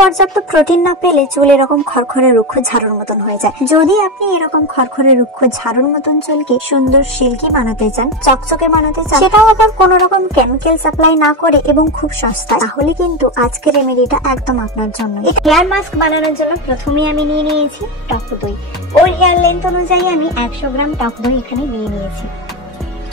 পর্যাপ্ত প্রোটিন না পেলে চুল এরকম খড়খড়ে রুক্ষ ঝাড়ুর মতন হয়ে যায়। যদি আপনি এরকম খড়খড়ে রুক্ষ ঝাড়ুর মতন চুলকে সুন্দর সিল্কি বানাতে চান, চকচকে বানাতে চান, সেটাও আবার কোনো রকম কেমিক্যাল সাপ্লাই না করে এবং খুব সস্তা, তাহলে কিন্তু আজকের রেমেডিটা একদম আপনার জন্য। হেয়ার মাস্ক বানানোর জন্য প্রথমে আমি নিয়ে নিয়েছি টক দই। ওর হেয়ার লেন্থ অনুযায়ী আমি 100 গ্রাম টক দই এখানে নিয়ে নিয়েছি।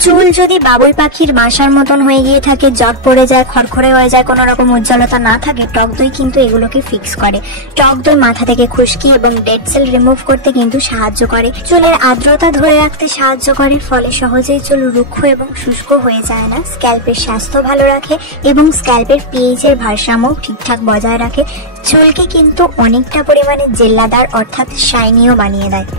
চুল যদি বাবুই পাখির বাসার মতন হয়ে গিয়ে থাকে, জট পড়ে যায়, খড়খড়ে হয়ে যায়, কোনো রকম উজ্জ্বলতা না থাকে, টক দই কিন্তু এগুলোকে ফিক্স করে। টক দই মাথা থেকে খুশকি এবং ডেড সেল রিমুভ করতে কিন্তু সাহায্য করে, চুলের আর্দ্রতা ধরে রাখতে সাহায্য করে, ফলে সহজেই চুল রুক্ষ এবং শুষ্ক হয়ে যায় না, স্ক্যাল্পের স্বাস্থ্য ভালো রাখে এবং স্ক্যাল্পের পিএইচ এর ভারসাম্য ঠিকঠাক বজায় রাখে। চুলকে কিন্তু অনেকটা পরিমাণে জেল্লাদার অর্থাৎ শাইনিও বানিয়ে দেয়।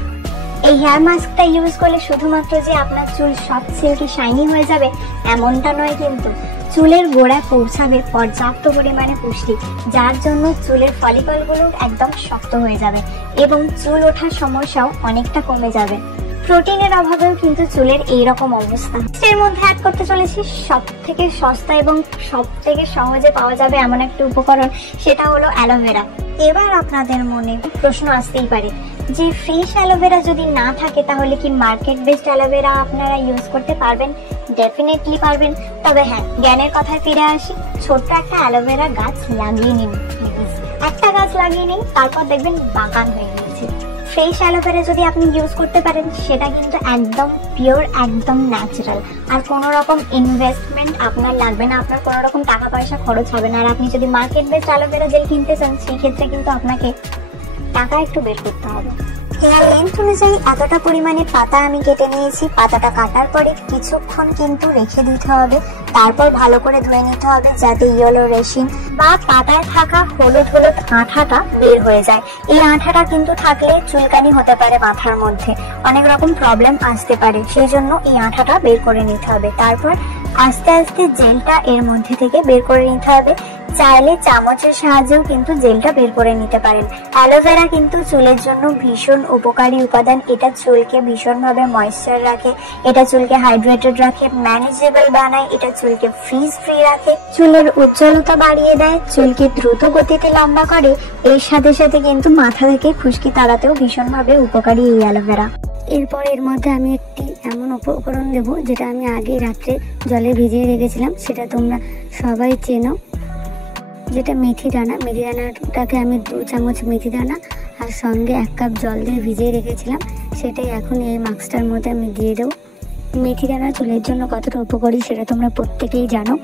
এই হেয়ার মাস্কটা ইউজ করলে শুধুমাত্র যে আপনার চুল সফট সিল্কি শাইনি হয়ে যাবে এমনটা নয়, কিন্তু চুলের গোড়ায় পৌঁছাবে পর্যাপ্ত পরিমাণে পুষ্টি, যার জন্য চুলের ফলিকলগুলো একদম শক্ত হয়ে যাবে এবং চুল ওঠার সমস্যাও অনেকটা কমে যাবে। প্রোটিনের অভাবেও কিন্তু চুলের এইরকম অবস্থা। এর মধ্যে অ্যাড করতে চলেছি সব থেকে সস্তা এবং সব থেকে সহজে পাওয়া যাবে এমন একটা উপকরণ, সেটা হলো অ্যালোভেরা। এবার আপনাদের মনে প্রশ্ন আসতেই পারে যে ফ্রেশ অ্যালোভেরা যদি না থাকে তাহলে কি মার্কেট বেসড অ্যালোভেরা আপনারা ইউজ করতে পারবেন? ডেফিনেটলি পারবেন। তবে হ্যাঁ, জ্ঞানের কথায় ফিরে আসি, ছোট্ট একটা অ্যালোভেরা গাছ লাগিয়ে নিন, একটা গাছ লাগিয়ে নিন, তারপর দেখবেন বাগান হয়ে গিয়েছে। ফ্রেশ অ্যালোভেরা যদি আপনি ইউজ করতে পারেন, সেটা কিন্তু একদম পিওর, একদম ন্যাচারাল, আর কোনো রকম ইনভেস্টমেন্ট আপনার লাগবে না, আপনার কোনো রকম টাকা পয়সা খরচ হবে না। আর আপনি যদি মার্কেট বেসড অ্যালোভেরা জেল কিনতে চান, সেই ক্ষেত্রে কিন্তু আপনাকে টাকা একটু বের করতে হবে। হেয়ার লেন্থ অনুযায়ী এতটা পরিমাণে পাতা আমি কেটে নিয়েছি। পাতাটা কাটার পরে কিছুক্ষণ কিন্তু রেখে দিতে হবে, তারপর ভালো করে ধুয়ে নিতে হবে যাতে ইয়েলো রেশিন বা পাতায় থাকা হলুদ হলুদ আঠাটা বের হয়ে যায়। এই আঠাটা কিন্তু থাকলে চুলকানি হতে পারে, মাথার মধ্যে অনেক রকম প্রবলেম আসতে পারে, সেই জন্য এই আঠাটা বের করে নিতে হবে। তারপর আস্তে আস্তে জেলটা এর মধ্যে থেকে বের করে নিতে হবে। চাইলে চামচের সাহায্যেও কিন্তু জেলটা বের করে নিতে পারেন। অ্যালোভেরা কিন্তু চুলের জন্য ভীষণ উপকারী উপাদান। এটা চুলকে ভীষণভাবে ময়েশ্চার রাখে, এটা চুলকে হাইড্রেটেড রাখে, ম্যানেজেবল বানায়, এটা চুলকে ফ্রিজ ফ্রি রাখে, চুলের উজ্জ্বলতা বাড়িয়ে দেয়, চুলকে দ্রুত গতিতে লম্বা করে। এর সাথে সাথে কিন্তু মাথা থেকে খুশকি তাড়াতেও ভীষণভাবে উপকারী এই অ্যালোভেরা। এরপর এর মধ্যে আমি একটি এমন উপকরণ দেব যেটা আমি আগে রাত্রে জলে ভিজিয়ে রেখেছিলাম, সেটা তোমরা সবাই চেনো, যেটা মেথি দানা। মেথি দানাটাকে আমি 2 চামচ মেথি দানা আর সঙ্গে 1 কাপ জল দিয়ে ভিজিয়ে রেখেছিলাম, সেটাই এখন এই মাস্কটার মধ্যে আমি দিয়ে দেবো। মেথি দানা চুলের জন্য কতটা উপকারী সেটা তোমরা প্রত্যেকেই জানো।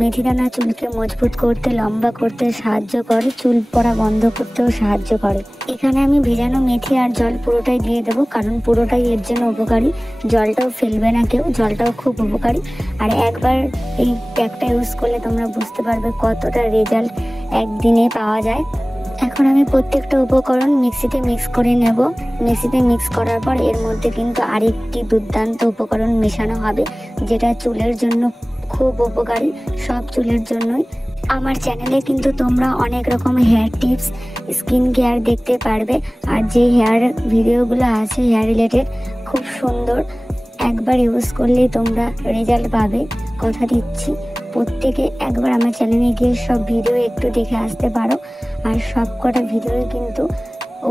মেথি দানা চুলকে মজবুত করতে, লম্বা করতে সাহায্য করে, চুল পড়া বন্ধ করতেও সাহায্য করে। এখানে আমি ভেজানো মেথি আর জল পুরোটাই দিয়ে দেবো, কারণ পুরোটাই এর জন্য উপকারী, জলটাও ফেলবে না কেউ, জলটাও খুব উপকারী। আর একবার এই প্যাকটা ইউজ করলে তোমরা বুঝতে পারবে কতটা রেজাল্ট একদিনে পাওয়া যায়। এখন আমি প্রত্যেকটা উপকরণ মিক্সিতে মিক্স করে নেব। মিক্সিতে মিক্স করার পর এর মধ্যে কিন্তু আরেকটি দুর্দান্ত উপকরণ মেশানো হবে, যেটা চুলের জন্য খুব উপকারী, সব চুলের জন্যই। আমার চ্যানেলে কিন্তু তোমরা অনেক রকম হেয়ার টিপস, স্কিন কেয়ার দেখতে পারবে, আর যে হেয়ার ভিডিওগুলো আছে হেয়ার রিলেটেড খুব সুন্দর, একবার ইউজ করলেই তোমরা রেজাল্ট পাবে, কথা দিচ্ছি। প্রত্যেকে একবার আমার চ্যানেলে গিয়ে সব ভিডিও একটু দেখে আসতে পারো, আর সব কটা ভিডিও কিন্তু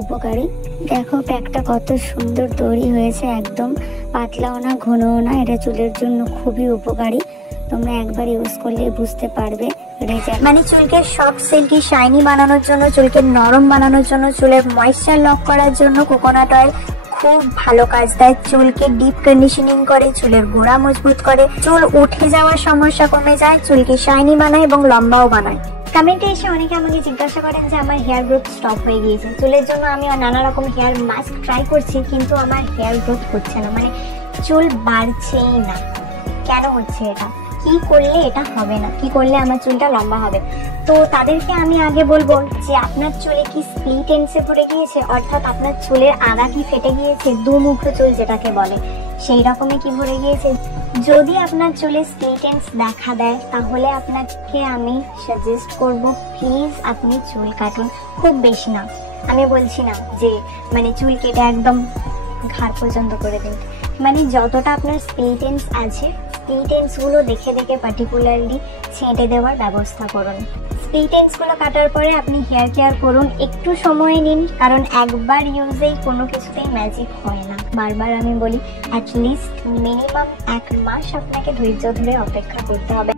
উপকারী। দেখো প্যাকটা কত সুন্দর তৈরি হয়েছে, একদম পাতলাও না ঘনও না, এটা চুলের জন্য খুবই উপকারী। তোমরা একবার ইউজ করলে বুঝতে পারবে রেজাল্ট। মানে চুলকে সফট সিল্কি শাইনি বানানোর জন্য, চুলকে নরম বানানোর জন্য, চুলের ময়েশ্চার লক করার জন্য কোকোনাট অয়েল খুব ভালো কাজ দেয়। চুলকে ডিপ কন্ডিশনিং করে, চুলের গোড়া মজবুত করে, চুল উঠে যাওয়ার সমস্যা কমে যায়, চুলকে শাইনি বানায় এবং লম্বাও বানায়। কমেন্টে এসে অনেকে আমাকে জিজ্ঞাসা করেন যে আমার হেয়ার গ্রোথ স্টপ হয়ে গিয়েছে। চুলের জন্য আমি নানা রকম হেয়ার মাস্ক ট্রাই করছি, কিন্তু আমার হেয়ার গ্রোথ হচ্ছে না, মানে চুল বাড়ছেই না। কেন হচ্ছে এটা? কি করলে এটা হবে না? কি করলে আমার চুলটা লম্বা হবে? তো তাদেরকে আমি আগে বলবো যে আপনার চুলে কি স্প্লিট এন্ডসে পড়ে গিয়েছে, অর্থাৎ আপনার চুলের আগা কি ফেটে গিয়েছে, দুমুখো চুল যেটাকে বলে, সেই রকমই কি ভরে গিয়েছে? যদি আপনার চুলে স্প্লিট এন্ডস দেখা দেয়, তাহলে আপনাকে আমি সাজেস্ট করব প্লিজ আপনি চুল কাটুন। খুব বেশি না, আমি বলছি না যে মানে চুল কেটে একদম ঘাড় পর্যন্ত করে দিন, মানে যতটা আপনার স্প্লিট এন্ডস আছে স্প্লিট এন্ডসগুলো দেখে দেখে পার্টিকুলারলি ছেঁটে দেওয়ার ব্যবস্থা করুন। এই টেন্স গুলো কাটার পরে আপনি হেয়ার কেয়ার করুন, একটু সময় নিন, কারণ একবার ইউজেই কোনো কিছুতেই ম্যাজিক হয় না। বারবার আমি বলি, অ্যাটলিস্ট মিনিমাম 1 মাস আপনাকে ধৈর্য ধরে অপেক্ষা করতে হবে।